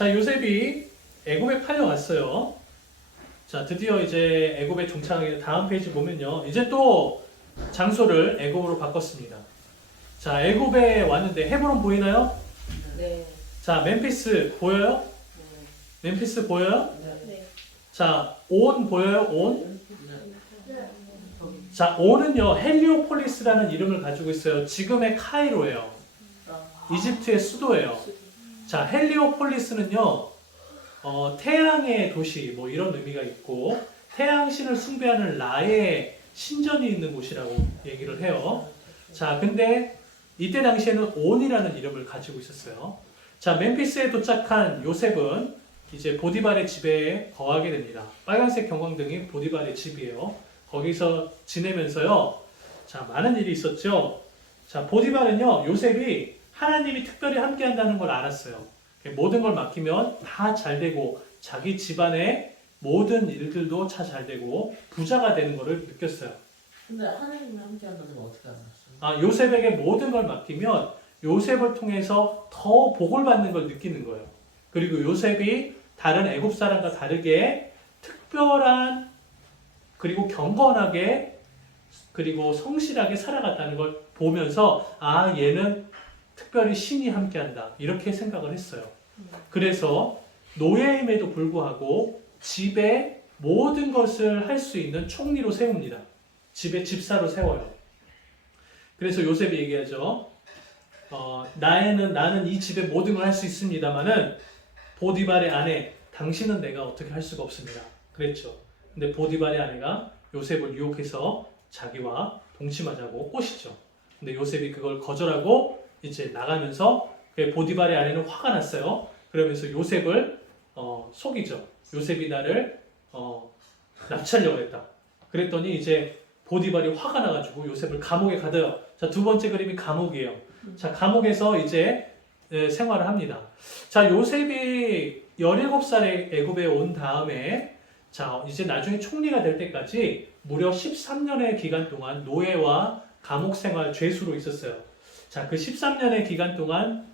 자, 요셉이 애굽에 팔려갔어요. 자, 드디어 이제 애굽에 정착하게 다음 페이지 보면요. 이제 또 장소를 애굽으로 바꿨습니다. 자, 애굽에 왔는데 헤브론 보이나요? 네. 자, 멤피스 보여요? 멤피스 보여요? 네. 자, 온 보여요? 온? 자, 온은요, 헬리오폴리스라는 이름을 가지고 있어요. 지금의 카이로예요. 이집트의 수도예요. 자, 헬리오폴리스는요, 태양의 도시, 뭐 이런 의미가 있고, 태양신을 숭배하는 라의 신전이 있는 곳이라고 얘기를 해요. 자, 근데 이때 당시에는 온이라는 이름을 가지고 있었어요. 자, 멤피스에 도착한 요셉은 이제 보디발의 집에 거하게 됩니다. 빨간색 경광등이 보디발의 집이에요. 거기서 지내면서요. 자, 많은 일이 있었죠. 자, 보디발은요, 요셉이 하나님이 특별히 함께 한다는 걸 알았어요. 모든 걸 맡기면 다 잘 되고, 자기 집안의 모든 일들도 다 잘 되고, 부자가 되는 것을 느꼈어요. 근데 하나님이 함께 한다는 건 어떻게 알았어요? 아, 요셉에게 모든 걸 맡기면 요셉을 통해서 더 복을 받는 걸 느끼는 거예요. 그리고 요셉이 다른 애굽 사람과 다르게 특별한 그리고 경건하게 그리고 성실하게 살아갔다는 걸 보면서 아, 얘는 특별히 신이 함께한다 이렇게 생각을 했어요. 그래서 노예임에도 불구하고 집에 모든 것을 할 수 있는 총리로 세웁니다. 집에 집사로 세워요. 그래서 요셉이 얘기하죠. 나는 이 집에 모든 걸 할 수 있습니다만은 보디발의 아내 당신은 내가 어떻게 할 수가 없습니다. 그랬죠. 근데 보디발의 아내가 요셉을 유혹해서 자기와 동침하자고 꼬시죠. 근데 요셉이 그걸 거절하고 이제 나가면서 보디발의 아내는 화가 났어요. 그러면서 요셉을 속이죠. 요셉이 나를 납치하려고 했다. 그랬더니 이제 보디발이 화가 나가지고 요셉을 감옥에 가둬요. 자, 두 번째 그림이 감옥이에요. 자, 감옥에서 이제 생활을 합니다. 자, 요셉이 17살에 애굽에 온 다음에 자, 이제 나중에 총리가 될 때까지 무려 13년의 기간 동안 노예와 감옥 생활 죄수로 있었어요. 자, 그 13년의 기간 동안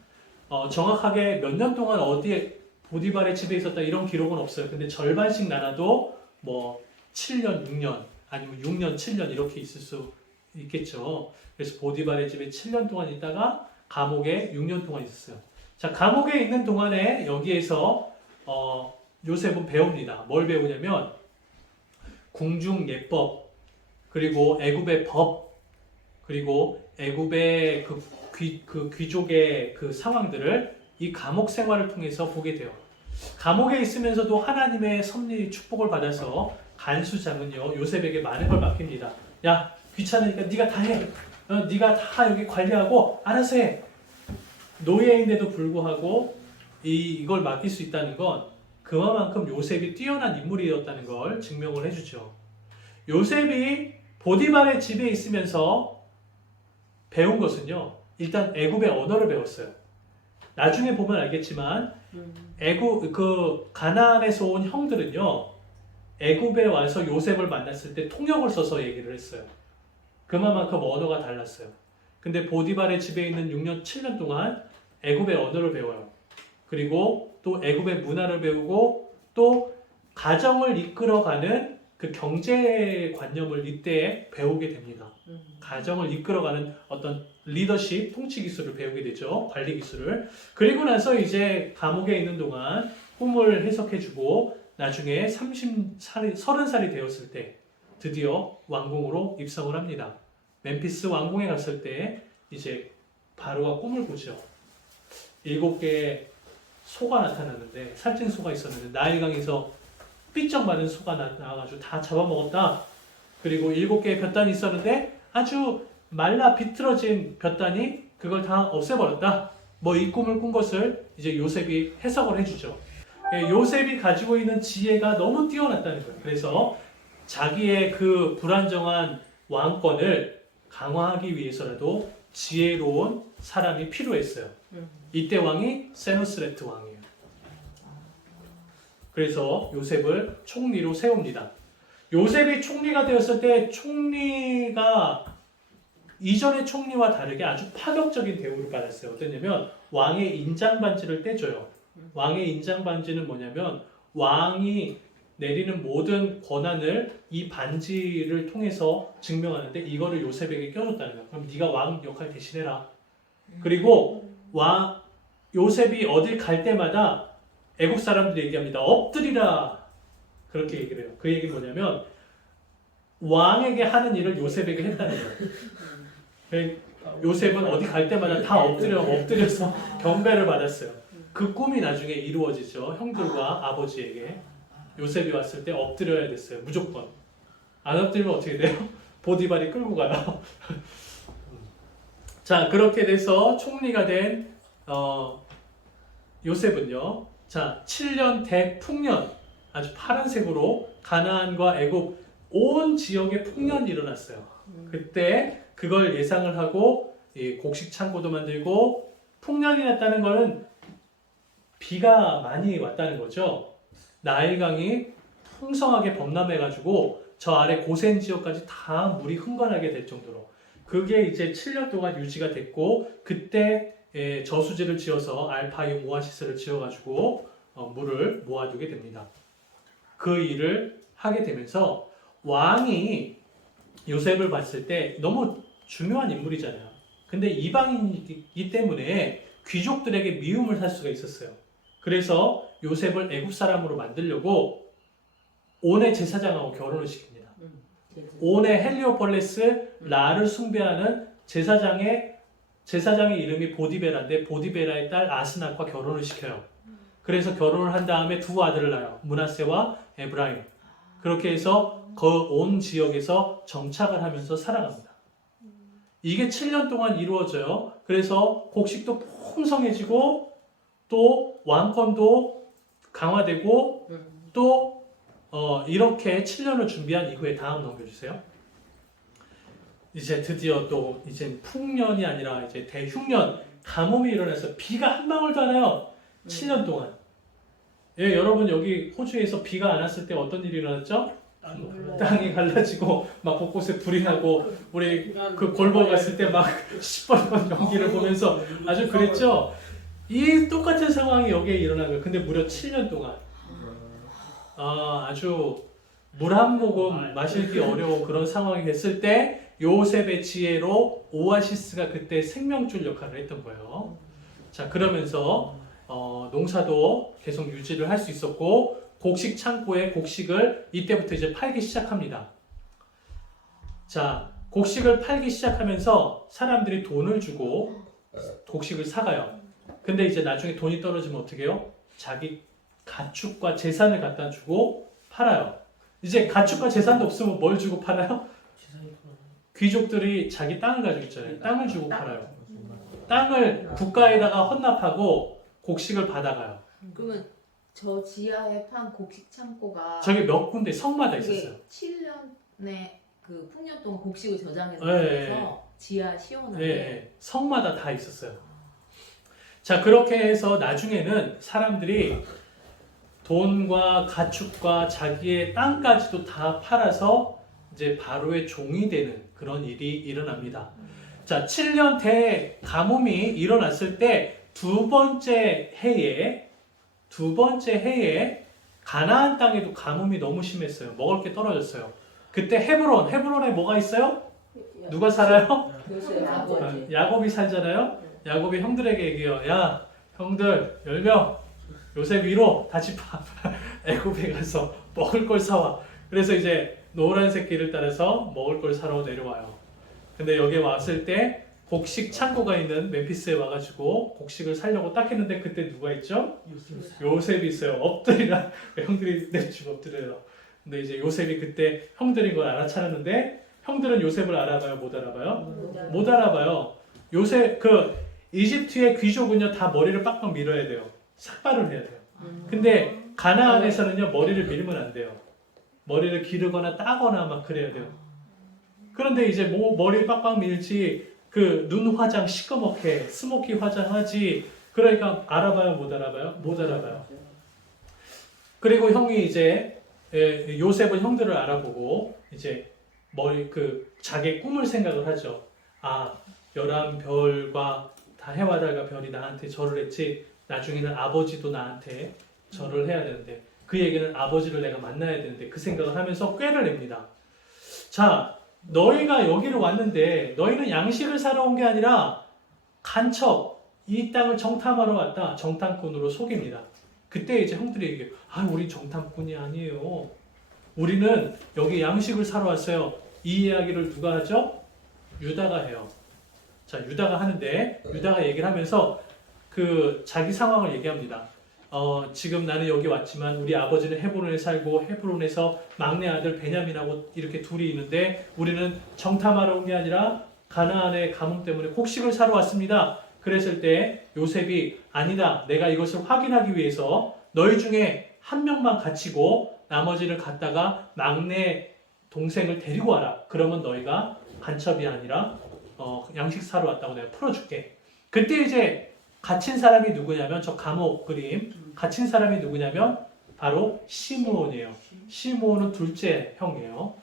정확하게 몇 년 동안 어디에 보디발의 집에 있었다 이런 기록은 없어요. 근데 절반씩 나눠도 뭐 7년, 6년 아니면 6년, 7년 이렇게 있을 수 있겠죠. 그래서 보디발의 집에 7년 동안 있다가 감옥에 6년 동안 있었어요. 자, 감옥에 있는 동안에 여기에서 요셉은 배웁니다. 뭘 배우냐면 궁중 예법 그리고 애굽의 법 그리고 애굽의 그 귀족의 그 상황들을 이 감옥 생활을 통해서 보게 돼요. 감옥에 있으면서도 하나님의 섭리 축복을 받아서 간수장은요 요셉에게 많은 걸 맡깁니다. 야, 귀찮으니까 네가 다 해. 네가 다 여기 관리하고 알아서 해. 노예인데도 불구하고 이걸 맡길 수 있다는 건 그만큼 요셉이 뛰어난 인물이었다는 걸 증명을 해주죠. 요셉이 보디발의 집에 있으면서 배운 것은요. 일단 애굽의 언어를 배웠어요. 나중에 보면 알겠지만 가나안에서 온 형들은요. 애굽에 와서 요셉을 만났을 때 통역을 써서 얘기를 했어요. 그만큼 언어가 달랐어요. 근데 보디발의 집에 있는 6년, 7년 동안 애굽의 언어를 배워요. 그리고 또 애굽의 문화를 배우고 또 가정을 이끌어가는 그 경제관념을 이때 배우게 됩니다. 가정을 이끌어가는 어떤 리더십, 통치 기술을 배우게 되죠. 관리 기술을. 그리고 나서 이제 감옥에 있는 동안 꿈을 해석해주고 나중에 30살이 되었을 때 드디어 왕궁으로 입성을 합니다. 멤피스 왕궁에 갔을 때 이제 바로가 꿈을 꾸죠. 7개의 소가 나타났는데 살찐 소가 있었는데 나일강에서 삐쩍 마른 소가 나와가지고 다 잡아먹었다. 그리고 7개의 볕단이 있었는데 아주 말라 비틀어진 볕단이 그걸 다 없애버렸다. 뭐 이 꿈을 꾼 것을 이제 요셉이 해석을 해주죠. 요셉이 가지고 있는 지혜가 너무 뛰어났다는 거예요. 그래서 자기의 그 불안정한 왕권을 강화하기 위해서라도 지혜로운 사람이 필요했어요. 이때 왕이 세누스레트 왕이에요. 그래서 요셉을 총리로 세웁니다. 요셉이 총리가 되었을 때 총리가 이전의 총리와 다르게 아주 파격적인 대우를 받았어요. 어땠냐면 왕의 인장 반지를 떼줘요. 왕의 인장 반지는 뭐냐면 왕이 내리는 모든 권한을 이 반지를 통해서 증명하는데 이거를 요셉에게 껴줬다는 거야. 그럼 네가 왕 역할 대신해라. 그리고 요셉이 어딜 갈 때마다 애국 사람들이 얘기합니다. 엎드리라. 그렇게 얘기를 해요. 그 얘기는 뭐냐면 왕에게 하는 일을 요셉에게 했다는 거예요. 요셉은 어디 갈 때마다 다 엎드려서 경배를 받았어요. 그 꿈이 나중에 이루어지죠. 형들과 아버지에게. 요셉이 왔을 때 엎드려야 됐어요. 무조건. 안 엎드리면 어떻게 돼요? 보디발이 끌고 가요. 자, 그렇게 돼서 총리가 된 요셉은요. 자, 7년 대풍년, 아주 파란색으로 가나안과 애굽 온 지역에 풍년이 일어났어요. 그때 그걸 예상을 하고 곡식 창고도 만들고, 풍년이 났다는 거는 비가 많이 왔다는 거죠. 나일강이 풍성하게 범람해가지고 저 아래 고센 지역까지 다 물이 흥건하게 될 정도로, 그게 이제 7년 동안 유지가 됐고, 그때 저수지를 지어서 알파임 오아시스를 지어가지고 물을 모아두게 됩니다. 그 일을 하게 되면서 왕이 요셉을 봤을 때 너무 중요한 인물이잖아요. 근데 이방인이기 때문에 귀족들에게 미움을 살 수가 있었어요. 그래서 요셉을 애굽 사람으로 만들려고 온의 제사장하고 결혼을 시킵니다. 온의 헬리오폴레스 라를 숭배하는 제사장의 이름이 보디베라인데, 보디베라의 딸 아스낫과 결혼을 시켜요. 그래서 결혼을 한 다음에 두 아들을 낳아요. 므낫세와 에브라임. 그렇게 해서 그 온 지역에서 정착을 하면서 살아갑니다. 이게 7년 동안 이루어져요. 그래서 곡식도 풍성해지고 또 왕권도 강화되고 또 이렇게 7년을 준비한 이후에 다음 넘겨주세요. 이제 드디어 또 이제 풍년이 아니라 이제 대흉년, 가뭄이 일어나서 비가 한 방울도 안 와요. 7년 동안. 예, 여러분 여기 호주에서 비가 안 왔을 때 어떤 일이 일어났죠? 땅이 갈라지고 막 곳곳에 불이 나고, 우리 그 골보 갔을 때 막 시뻘건 연기를 보면서 아주 그랬죠. 이 똑같은 상황이 여기에 일어난 거예요. 근데 무려 7년 동안 아주 물 한 모금 마시기 어려운 그런 상황이 됐을 때 요셉의 지혜로 오아시스가 그때 생명줄 역할을 했던 거예요. 자, 그러면서 농사도 계속 유지를 할 수 있었고, 곡식 창고에 곡식을 이때부터 이제 팔기 시작합니다. 자, 곡식을 팔기 시작하면서 사람들이 돈을 주고 곡식을 사가요. 근데 이제 나중에 돈이 떨어지면 어떻게 해요? 자기 가축과 재산을 갖다 주고 팔아요. 이제 가축과 재산도 없으면 뭘 주고 팔아요? 귀족들이 자기 땅을 가지고 있잖아요. 땅을 주고 팔아요. 땅을 국가에다가 헌납하고 곡식을 받아가요. 그러면 저 지하에 판 곡식 창고가 저기 몇 군데 성마다 있었어요. 7년에 그 풍년 동안 곡식을 저장해서 네. 지하 시원하게. 네, 성마다 다 있었어요. 자, 그렇게 해서 나중에는 사람들이 돈과 가축과 자기의 땅까지도 다 팔아서 이제 바로의 종이 되는 그런 일이 일어납니다. 자, 7년 대가뭄이 일어났을 때 두 번째 해에 가나안 땅에도 가뭄이 너무 심했어요. 먹을 게 떨어졌어요. 그때 헤브론에 뭐가 있어요? 누가 살아요? 야곱이 살잖아요. 야곱이 형들에게 얘기해요. 야, 형들 10명 요셉 위로 다 집합. 애굽에 가서 먹을 걸 사와. 그래서 이제 노란색 길을 따라서 먹을 걸 사러 내려와요. 근데 여기 왔을 때 곡식 창고가 있는 멤피스에 와가지고 곡식을 사려고 딱 했는데, 그때 누가 있죠? 요셉이 있어요. 엎드리라. 형들이 내주고 엎드려요. 근데 이제 요셉이 그때 형들인 걸 알아차렸는데, 형들은 요셉을 알아봐요? 못 알아봐요? 못 알아봐요. 요셉, 이집트의 귀족은요, 다 머리를 빡빡 밀어야 돼요. 삭발을 해야 돼요. 근데 가나안에서는요, 머리를 밀면 안 돼요. 머리를 기르거나 따거나 막 그래야 돼요. 그런데 이제 머리를 빡빡 밀지, 눈 화장 시꺼멓게 스모키 화장하지. 그러니까 알아봐요? 못 알아봐요? 못 알아봐요. 그리고 형이 이제 요셉은 형들을 알아보고 이제 자기의 꿈을 생각을 하죠. 11별과 다 해와 달과 별이 나한테 절을 했지 나중에는 아버지도 나한테 절을 해야 되는데 그 얘기는 아버지를 내가 만나야 되는데 그 생각을 하면서 꾀를 냅니다. 자, 너희가 여기로 왔는데 너희는 양식을 사러 온 게 아니라 간첩 이 땅을 정탐하러 왔다. 정탐꾼으로 속입니다. 그때 이제 형들이 얘기해요. 우리 정탐꾼이 아니에요. 우리는 여기 양식을 사러 왔어요. 이 이야기를 누가 하죠? 유다가 해요. 자, 유다가 하는데 유다가 얘기를 하면서 그 자기 상황을 얘기합니다. 지금 나는 여기 왔지만 우리 아버지는 헤브론에 살고 헤브론에서 막내 아들 베냐민하고 이렇게 둘이 있는데 우리는 정탐하러 온 게 아니라 가나안의 가뭄 때문에 곡식을 사러 왔습니다. 그랬을 때 요셉이 아니다. 내가 이것을 확인하기 위해서 너희 중에 한 명만 갇히고 나머지를 갖다가 막내 동생을 데리고 와라. 그러면 너희가 간첩이 아니라 양식 사러 왔다고 내가 풀어줄게. 그때 이제 갇힌 사람이 누구냐면 저 감옥 그림 갇힌 사람이 누구냐면 바로 시므온이에요. 시므온은 둘째 형이에요.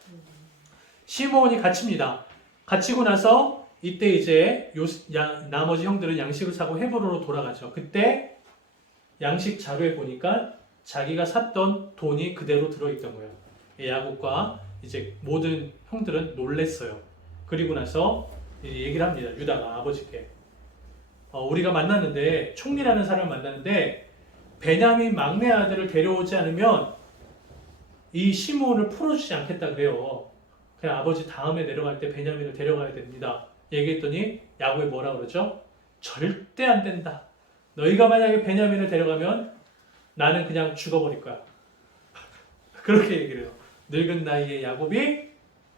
시므온이 갇힙니다. 갇히고 나서 이때 이제 나머지 형들은 양식을 사고 헤브론으로 돌아가죠. 그때 양식 자료에 보니까 자기가 샀던 돈이 그대로 들어있던 거예요. 야곱과 이제 모든 형들은 놀랬어요. 그리고 나서 얘기를 합니다. 유다가 아버지께 우리가 만났는데 총리라는 사람을 만났는데 베냐민 막내 아들을 데려오지 않으면 이 시므온을 풀어주지 않겠다 그래요. 그냥 아버지 다음에 내려갈 때 베냐민을 데려가야 됩니다. 얘기했더니 야곱이 뭐라 그러죠? 절대 안 된다. 너희가 만약에 베냐민을 데려가면 나는 그냥 죽어버릴 거야. 그렇게 얘기를 해요. 늙은 나이에 야곱이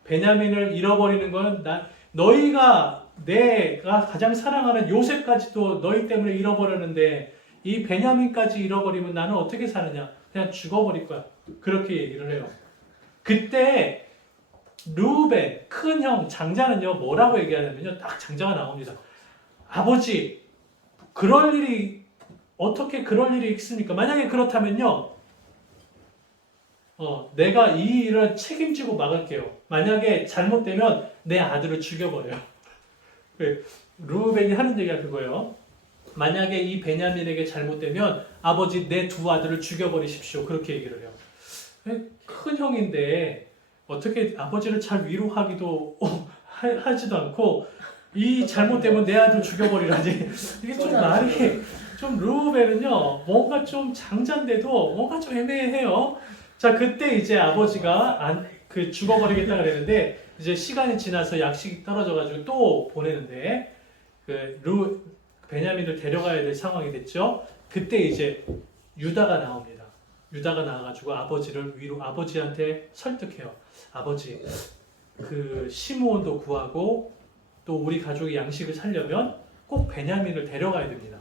베냐민을 잃어버리는 건 너희가 내가 가장 사랑하는 요셉까지도 너희 때문에 잃어버렸는데 이 베냐민까지 잃어버리면 나는 어떻게 사느냐? 그냥 죽어버릴 거야. 그렇게 얘기를 해요. 그때 루벤 큰 형 장자는요 뭐라고 얘기하냐면요 딱 장자가 나옵니다. 아버지 그럴 일이 어떻게 그럴 일이 있습니까? 만약에 그렇다면요 내가 이 일을 책임지고 막을게요. 만약에 잘못되면 내 아들을 죽여버려요. 루벤이 하는 얘기가 그거예요. 만약에 이 베냐민에게 잘못되면 아버지 내 두 아들을 죽여버리십시오. 그렇게 얘기를 해요. 큰 형인데 어떻게 아버지를 잘 위로하기도 하지도 않고 이 잘못되면 내 아들 죽여버리라니. 이게 좀 말이 좀 루벤은요 뭔가 좀 장자인데도 뭔가 좀 애매해요. 자 그때 이제 아버지가 죽어버리겠다 그랬는데 이제 시간이 지나서 약식이 떨어져가지고 또 보내는데 베냐민을 데려가야 될 상황이 됐죠. 그때 이제 유다가 나옵니다. 유다가 나와가지고 아버지한테 설득해요. 아버지, 시므온도 구하고 또 우리 가족의 양식을 살려면 꼭 베냐민을 데려가야 됩니다.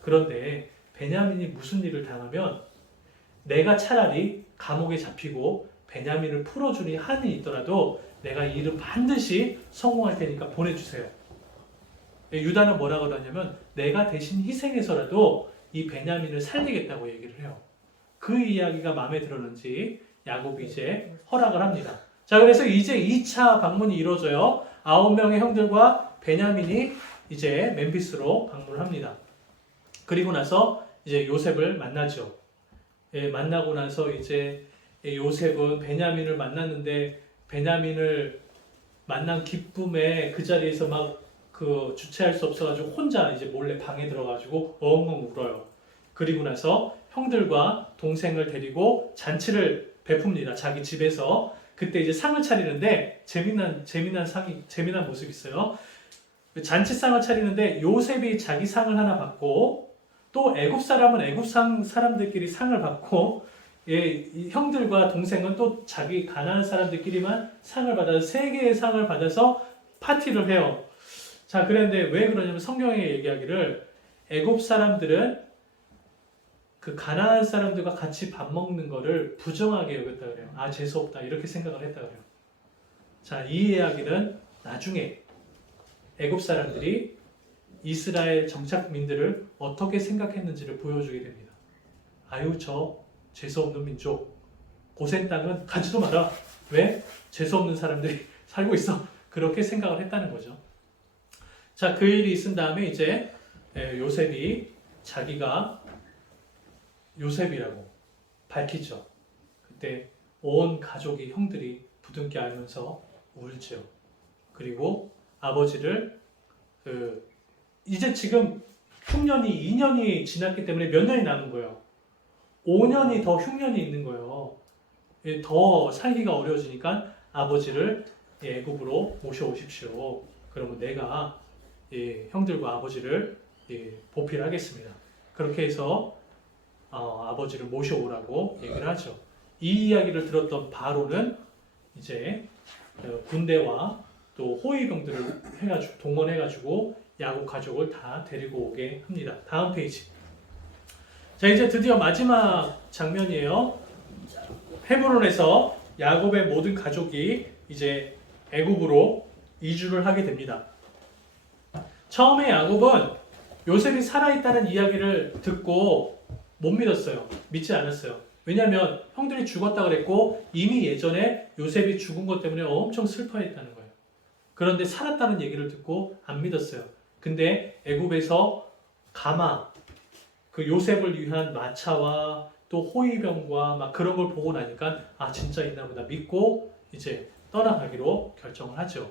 그런데 베냐민이 무슨 일을 당하면 내가 차라리 감옥에 잡히고 베냐민을 풀어주니 한이 있더라도 내가 이 일은 반드시 성공할 테니까 보내주세요. 유다는 뭐라고 하냐면 내가 대신 희생해서라도 이 베냐민을 살리겠다고 얘기를 해요. 그 이야기가 마음에 들었는지 야곱이 이제 허락을 합니다. 자, 그래서 이제 2차 방문이 이루어져요. 9명의 형들과 베냐민이 이제 멤피스로 방문을 합니다. 그리고 나서 이제 요셉을 만나죠. 만나고 나서 이제 요셉은 베냐민을 만났는데 베냐민을 만난 기쁨에 그 자리에서 막 주체할 수 없어가지고 혼자 이제 몰래 방에 들어가지고 엉엉 울어요. 그리고 나서 형들과 동생을 데리고 잔치를 베풉니다. 자기 집에서. 그때 이제 상을 차리는데 재미난 모습이 있어요. 잔치상을 차리는데 요셉이 자기 상을 하나 받고 또 애굽 사람은 애굽 사람들끼리 상을 받고 이 형들과 동생은 또 자기 가나안 사람들끼리만 상을 받아서 3개의 상을 받아서 파티를 해요. 자, 그런데 왜 그러냐면 성경에 얘기하기를 애굽 사람들은 그 가나안 사람들과 같이 밥 먹는 거를 부정하게 여겼다 그래요. 재수없다 이렇게 생각을 했다 그래요. 자, 이 이야기는 나중에 애굽 사람들이 이스라엘 정착민들을 어떻게 생각했는지를 보여주게 됩니다. 저 재수없는 민족, 고센 땅은 가지도 마라. 왜? 재수없는 사람들이 살고 있어. 그렇게 생각을 했다는 거죠. 자, 그 일이 있은 다음에 이제 요셉이 자기가 요셉이라고 밝히죠. 그때 온 가족이 형들이 부둥켜 안으면서 울죠. 그리고 아버지를 이제 지금 흉년이 2년이 지났기 때문에 몇 년이 남은 거예요. 5년이 더 흉년이 있는 거예요. 더 살기가 어려워지니까 아버지를 애굽으로 모셔오십시오. 그러면 내가 형들과 아버지를 보필하겠습니다. 그렇게 해서 아버지를 모셔오라고 얘기를 하죠. 이 이야기를 들었던 바로는 이제 군대와 또 호위병들을 해가지고 동원해가지고 야곱 가족을 다 데리고 오게 합니다. 다음 페이지. 자, 이제 드디어 마지막 장면이에요. 헤브론에서 야곱의 모든 가족이 이제 애굽으로 이주를 하게 됩니다. 처음에 야곱은 요셉이 살아있다는 이야기를 듣고 못 믿었어요. 믿지 않았어요. 왜냐하면 형들이 죽었다 그랬고 이미 예전에 요셉이 죽은 것 때문에 엄청 슬퍼했다는 거예요. 그런데 살았다는 얘기를 듣고 안 믿었어요. 근데 애굽에서 가마, 그 요셉을 위한 마차와 또 호위병과 막 그런 걸 보고 나니까 진짜 있나 보다 믿고 이제 떠나가기로 결정을 하죠.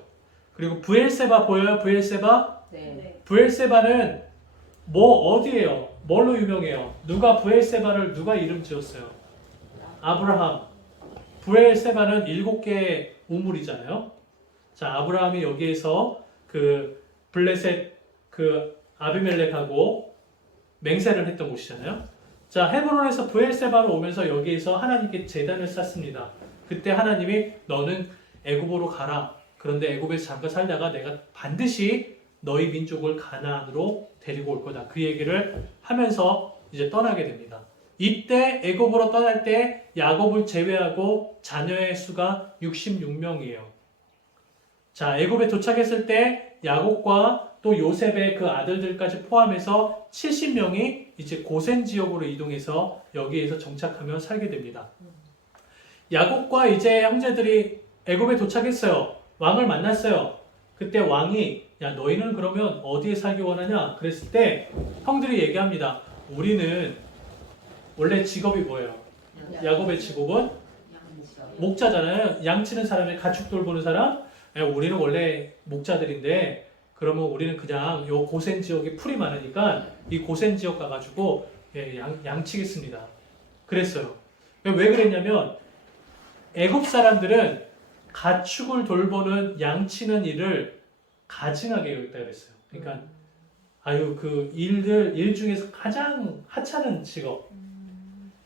그리고 브엘세바 보여요? 브엘세바? 네. 브엘세바는 어디예요? 뭘로 유명해요? 누가 브엘세바를 누가 이름 지었어요? 아브라함. 브엘세바는 7개의 우물이잖아요. 자, 아브라함이 여기에서 그 블레셋 그 아비멜렉하고 맹세를 했던 곳이잖아요. 자, 헤브론에서 브엘세바로 오면서 여기에서 하나님께 제단을 쌓습니다. 그때 하나님이 너는 애굽으로 가라. 그런데 애굽에서 잠깐 살다가 내가 반드시 너희 민족을 가나안으로 데리고 올 거다. 그 얘기를 하면서 이제 떠나게 됩니다. 이때 애굽으로 떠날 때 야곱을 제외하고 자녀의 수가 66명이에요. 자, 애굽에 도착했을 때 야곱과 또 요셉의 그 아들들까지 포함해서 70명이 이제 고센 지역으로 이동해서 여기에서 정착하며 살게 됩니다. 야곱과 이제 형제들이 애굽에 도착했어요. 왕을 만났어요. 그때 왕이 야, 너희는 그러면 어디에 살기 원하냐? 그랬을 때 형들이 얘기합니다. 우리는 원래 직업이 뭐예요? 야곱의 직업은 목자잖아요. 양 치는 사람의 가축 돌보는 사람. 우리는 원래 목자들인데 그러면 우리는 그냥 요 고센 지역에 풀이 많으니까 이 고센 지역 가가지고 양 치겠습니다. 그랬어요. 왜 그랬냐면 애굽 사람들은 가축을 돌보는 양 치는 일을 가증하게 여겼다 그랬어요. 그러니까 그 일 중에서 가장 하찮은 직업.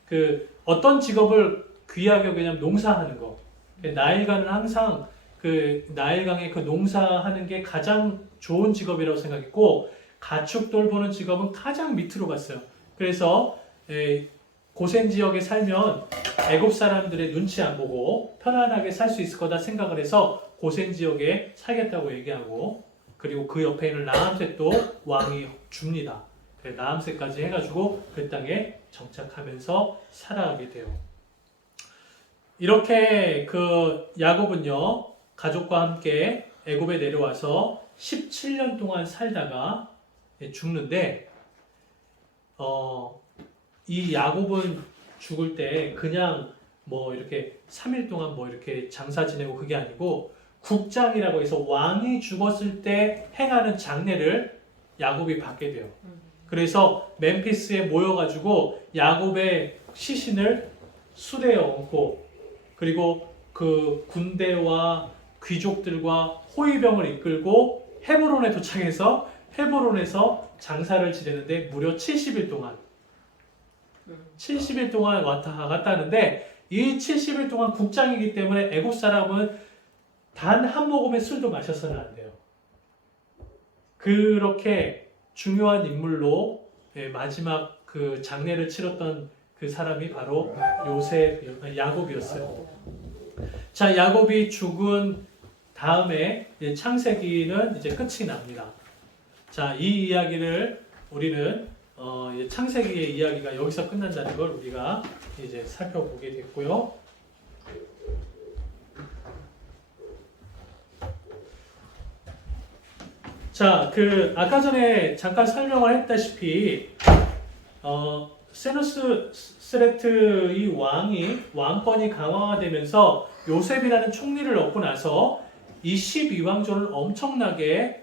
그 어떤 직업을 귀하게 여기냐면 농사하는 거. 나일강은 항상 그 나일강의 그 농사하는 게 가장 좋은 직업이라고 생각했고 가축 돌보는 직업은 가장 밑으로 갔어요. 그래서 고센 지역에 살면 애굽 사람들의 눈치 안 보고 편안하게 살 수 있을 거다 생각을 해서 고센 지역에 살겠다고 얘기하고 그리고 그 옆에 있는 라암셋도 왕이 줍니다. 라암셋까지 해가지고 그 땅에 정착하면서 살아가게 돼요. 이렇게 그 야곱은요 가족과 함께 애굽에 내려와서 17년 동안 살다가 죽는데 이 야곱은 죽을 때 그냥 이렇게 3일 동안 이렇게 장사 지내고 그게 아니고 국장이라고 해서 왕이 죽었을 때 행하는 장례를 야곱이 받게 돼요. 그래서 멤피스에 모여가지고 야곱의 시신을 수레에 얹고 그리고 그 군대와 귀족들과 호위병을 이끌고 헤브론에 도착해서 헤브론에서 장사를 지내는데 무려 70일 동안 70일 동안 왔다 갔다 하는데 이 70일 동안 국장이기 때문에 애굽 사람은 단 한 모금의 술도 마셔서는 안 돼요. 그렇게 중요한 인물로 마지막 그 장례를 치렀던 그 사람이 바로 야곱이었어요. 자, 야곱이 죽은 다음에 창세기는 이제 끝이 납니다. 자, 이 이야기를 우리는 창세기의 이야기가 여기서 끝난다는 걸 우리가 이제 살펴보게 됐고요. 자, 아까 전에 잠깐 설명을 했다시피 세누스레트 이 왕권이 강화되면서 요셉이라는 총리를 얻고 나서 이 12왕조는 엄청나게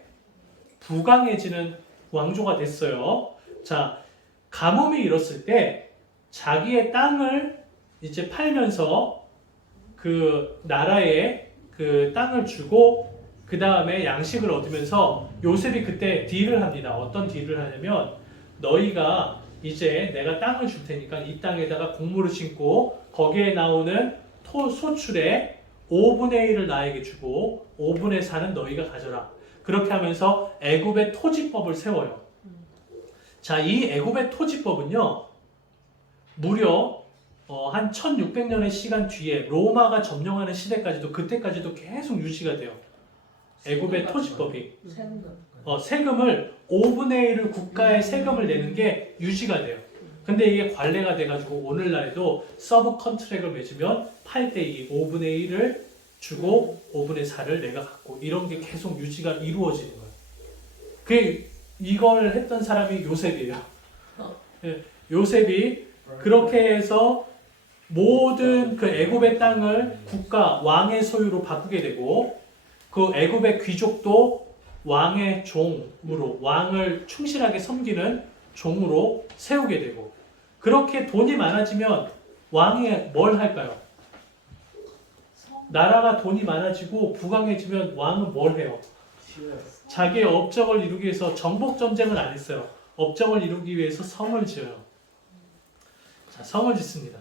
부강해지는 왕조가 됐어요. 자, 가뭄이 일었을 때 자기의 땅을 이제 팔면서 그 나라에 그 땅을 주고 그 다음에 양식을 얻으면서 요셉이 그때 딜을 합니다. 어떤 딜을 하냐면 너희가 이제 내가 땅을 줄 테니까 이 땅에다가 곡물을 심고 거기에 나오는 소출의 5분의 1을 나에게 주고 5분의 4는 너희가 가져라. 그렇게 하면서 애굽의 토지법을 세워요. 자, 이 애굽의 토지법은요, 무려 한 1600년의 시간 뒤에 로마가 점령하는 시대까지도 그때까지도 계속 유지가 돼요. 애굽의 토지법이. 세금을 5분의 1을 국가에 세금을 내는 게 유지가 돼요. 근데 이게 관례가 돼가지고 오늘날에도 서브 컨트랙을 맺으면 8대2, 5분의 1을 주고 5분의 4를 내가 갖고 이런 게 계속 유지가 이루어지는 거예요. 이걸 했던 사람이 요셉이에요. 요셉이 그렇게 해서 모든 그 애굽의 땅을 국가 왕의 소유로 바꾸게 되고 그 애굽의 귀족도 왕의 종으로 왕을 충실하게 섬기는 종으로 세우게 되고 그렇게 돈이 많아지면 왕이 뭘 할까요? 나라가 돈이 많아지고 부강해지면 왕은 뭘 해요? 자기의 업적을 이루기 위해서 정복 전쟁을 안 했어요. 업적을 이루기 위해서 성을 지어요. 자, 성을 짓습니다.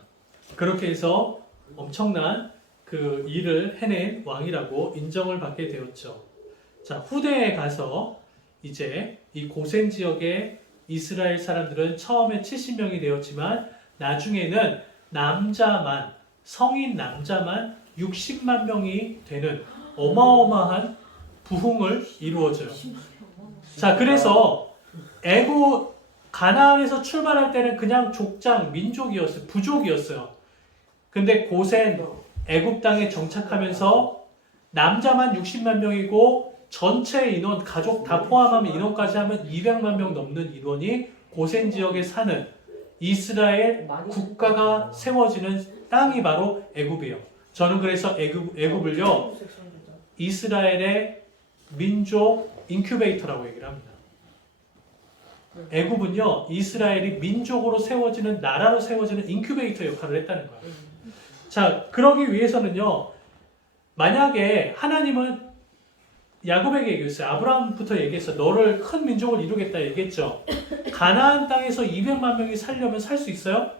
그렇게 해서 엄청난 그 일을 해낸 왕이라고 인정을 받게 되었죠. 자, 후대에 가서 이제 이 고센 지역의 이스라엘 사람들은 처음에 70명이 되었지만 나중에는 성인 남자만 60만 명이 되는 어마어마한 부흥을 이루어져요. 자, 그래서 가나안에서 출발할 때는 그냥 족장, 민족이었어요. 부족이었어요. 근데 고센, 애굽 땅에 정착하면서 남자만 60만 명이고 전체 인원, 가족 다 포함하면 인원까지 하면 200만 명 넘는 인원이 고센 지역에 사는 이스라엘 국가가 세워지는 땅이 바로 애굽이에요. 저는 그래서 애굽을요 이스라엘의 민족 인큐베이터라고 얘기를 합니다. 애굽은요 이스라엘이 민족으로 세워지는 나라로 세워지는 인큐베이터 역할을 했다는 거예요. 자, 그러기 위해서는요 만약에 하나님은 야곱에게 얘기했어요. 아브라함부터 얘기했어요. 너를 큰 민족을 이루겠다 얘기했죠. 가나안 땅에서 200만 명이 살려면 살 수 있어요?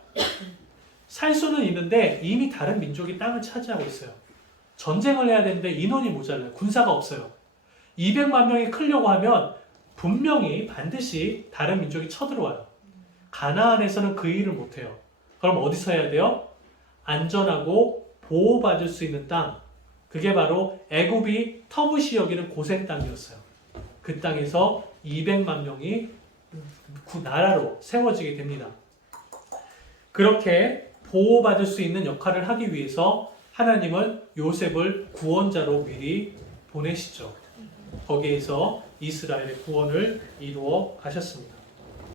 살 수는 있는데 이미 다른 민족이 땅을 차지하고 있어요. 전쟁을 해야 되는데 인원이 모자라요. 군사가 없어요. 200만 명이 크려고 하면 분명히 반드시 다른 민족이 쳐들어와요. 가나안에서는 그 일을 못해요. 그럼 어디서 해야 돼요? 안전하고 보호받을 수 있는 땅. 그게 바로 애굽이 터부시 여기는 고센 땅이었어요. 그 땅에서 200만 명이 나라로 세워지게 됩니다. 그렇게 보호받을 수 있는 역할을 하기 위해서 하나님은 요셉을 구원자로 미리 보내시죠. 거기에서 이스라엘의 구원을 이루어 가셨습니다.